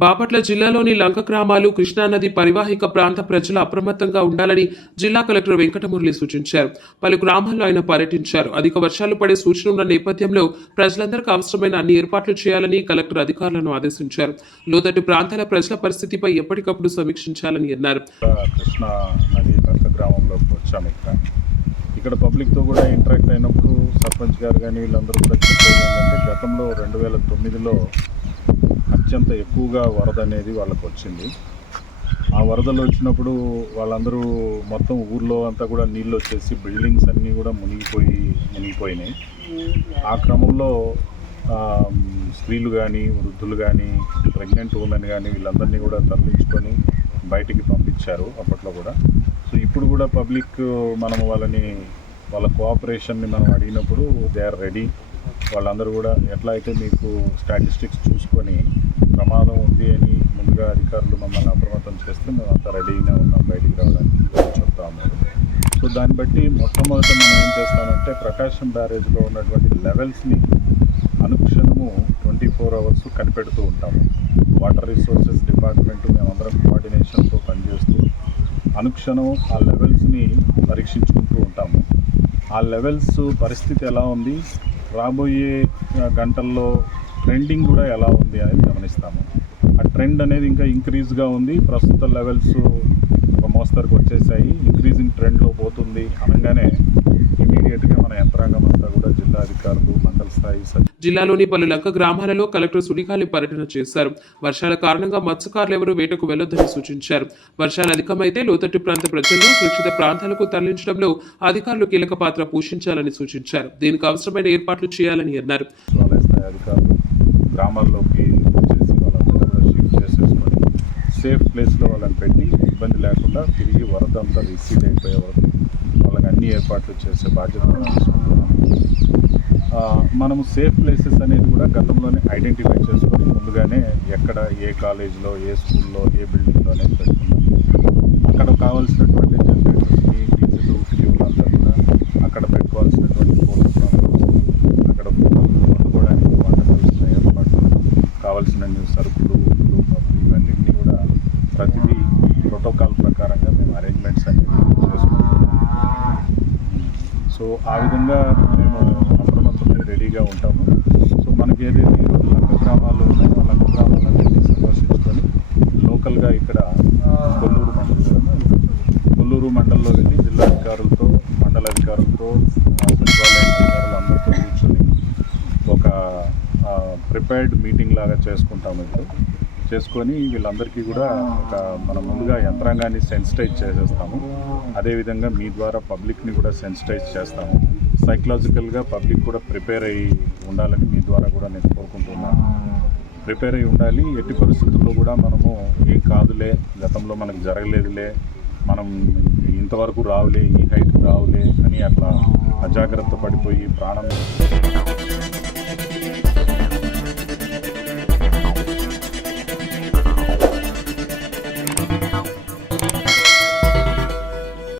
బాపట్ల జిల్లాలోని లంక గ్రామాలు కృష్ణానది పరివాహిక ప్రాంత ప్రజలు అప్రమత్తంగా ఉండాలని జిల్లా కలెక్టర్ వెంకటమురళి సూచించారు. పలు గ్రామాల్లో ఆయన పర్యటించారు. అధిక వర్షాలు పడే సూచన ఉన్న నేపథ్యంలో ప్రజలందరికీ అవసరమైన అన్ని ఏర్పాట్లు చేయాలని కలెక్టర్ అధికారులను ఆదేశించారు. లోతట్టు ప్రాంతాల ప్రజల పరిస్థితిపై ఎప్పటికప్పుడు సమీక్షించాలని అన్నారు. కృష్ణా నది లంక గ్రామంలోకి వచ్చాము. ఇక్కడ పబ్లిక్తో కూడా ఇంటరాక్ట్ అయినప్పుడు సర్పంచ్ గారు కానీ వీళ్ళందరూ కూడా చెప్పేది ఏంటంటే, గతంలో 2009లో అత్యంత ఎక్కువగా వరద అనేది వాళ్ళకు వచ్చింది. ఆ వరదలు వచ్చినప్పుడు వాళ్ళందరూ మొత్తం ఊర్లో అంతా కూడా నీళ్ళు వచ్చేసి బిల్డింగ్స్ అన్నీ కూడా మునిగిపోయినాయి. ఆ క్రమంలో స్త్రీలు కానీ వృద్ధులు కానీ ప్రెగ్నెంట్ ఉమెన్ కానీ వీళ్ళందరినీ కూడా తరలించుకొని బయటికి పంపించారు అప్పట్లో కూడా. సో ఇప్పుడు కూడా పబ్లిక్ మనం వాళ్ళ కోఆపరేషన్ని మనం అడిగినప్పుడు దే ఆర్ రెడీ. వాళ్ళందరూ కూడా ఎట్లా అయితే మీకు స్టాటిస్టిక్స్ చూసుకొని ప్రమాదం ఉంది అని ముందుగా అధికారులు మమ్మల్ని అప్రమత్తం చేస్తే మేము అంతా రెడీగా ఉన్నాం బయటికి రావడానికి చెప్తాము. సో దాన్ని బట్టి మొట్టమొదట మనం ఏం చేస్తామంటే, ప్రకాశం బ్యారేజ్లో ఉన్నటువంటి లెవెల్స్ని అనుక్షణము 24 hours కనిపెడుతూ ఉంటాము. వాటర్ రిసోర్సెస్ డిపార్ట్మెంట్ మేమందరం కోఆర్డినేషన్తో పనిచేస్తూ అనుక్షణం ఆ లెవెల్స్ని పరీక్షించుకుంటూ ఉంటాము. ఆ లెవెల్స్ పరిస్థితి ఎలా ఉంది, రాబోయే గంటల్లో ట్రెండింగ్ కూడా ఎలా ఉంది అనేది గమనిస్తాము. ఆ ట్రెండ్ అనేది ఇంకా ఇంక్రీజ్గా ఉంది. ప్రస్తుత లెవెల్స్ ఒక మోస్తరుకు వచ్చేసాయి. ఇంక్రీజింగ్ ట్రెండ్లో పోతుంది అనగానే ఇమీడియట్గా మన యంత్రాంగం అంతా కూడా జిల్లా అధికారులు, మండల స్థాయి జిల్లాలోని పలు లంక గ్రామాలలో కలెక్టర్ సుడిగాలి పర్యటన చేశారు. వర్షాల కారణంగా మత్స్యకారులు ఎవరూ వేటకు వెళ్లొద్దని సూచించారు. వర్షాలు అధికమైతే లోతట్టు ప్రాంత ప్రజలను సురక్షిత ప్రాంతాలకు తరలించడంలో అధికారులు కీలక పాత్ర పోషించాలని సూచించారు. దీనికి అవసరమైన ఏర్పాట్లు చేయాలని అన్నారు. అధికారులు గ్రామాల్లోకి వచ్చేసి వాళ్ళందరూ కూడా షిఫ్ట్ చేసేసుకొని సేఫ్ ప్లేస్లో వాళ్ళని పెట్టి ఇబ్బంది లేకుండా తిరిగి వరద అంతా రిసీడ్ అయిపోయే వరకు వాళ్ళకి అన్ని ఏర్పాట్లు చేసే బాధ్యత తీసుకుంటున్నాము. మనము సేఫ్ ప్లేసెస్ అనేది కూడా గతంలోనే ఐడెంటిఫై చేసుకొని ముందుగానే ఎక్కడ ఏ కాలేజీలో, ఏ స్కూల్లో, ఏ బిల్డింగ్లో అనేది పెట్టుకున్నాం. అక్కడ కావాల్సినటువంటి జనరేటర్స్కి డీజిల్, ఫ్యూల్ అంతా కూడా అక్కడ పెట్టుకోవాల్సినటువంటి పోలీస్ అక్కడ వండుకోవడానికి వంట చేసిన ఏర్పాట్లు, కావాల్సిన సరుకులు, పప్పు ఇవన్నింటినీ కూడా ప్రతిదీ ప్రోటోకాల్ ప్రకారంగా మేము అరేంజ్మెంట్స్ అనేవి చేసుకుంటున్నాం. సో ఆ విధంగా మేము అప్రమత్తమై రెడీగా ఉంటాము. సో మనకి ఏదైతే లంక గ్రామాలు ఉన్నాయో ఆ లంక గ్రామాలన్నింటినీ సందర్శించుకొని లోకల్గా ఇక్కడ కొల్లూరు మండలంలో వెళ్ళి జిల్లా అధికారులతో, మండల అధికారులతో, సచివాలయ అధికారులు అందరితో కూర్చొని ఒక ప్రిపేర్డ్ మీటింగ్ లాగా చేసుకుంటాము. ఇప్పుడు చేసుకొని వీళ్ళందరికీ కూడా మనం ముందుగా యంత్రాంగాన్ని సెన్సిటైజ్ చేసేస్తాము. అదేవిధంగా మీ ద్వారా పబ్లిక్ని కూడా సెన్సిటైజ్ చేస్తాము. సైకలాజికల్గా పబ్లిక్ కూడా ప్రిపేర్ అయ్యి ఉండాలని మీ ద్వారా కూడా నేను కోరుకుంటున్నాను. ప్రిపేర్ అయ్యి ఉండాలి. ఎట్టి పరిస్థితుల్లో కూడా మనము ఏం కాదులే, గతంలో మనకు జరగలేదులే, మనం ఇంతవరకు రావులే, ఈ హైట్కి రావులే అని అట్లా అజాగ్రత్త పడిపోయి ప్రాణం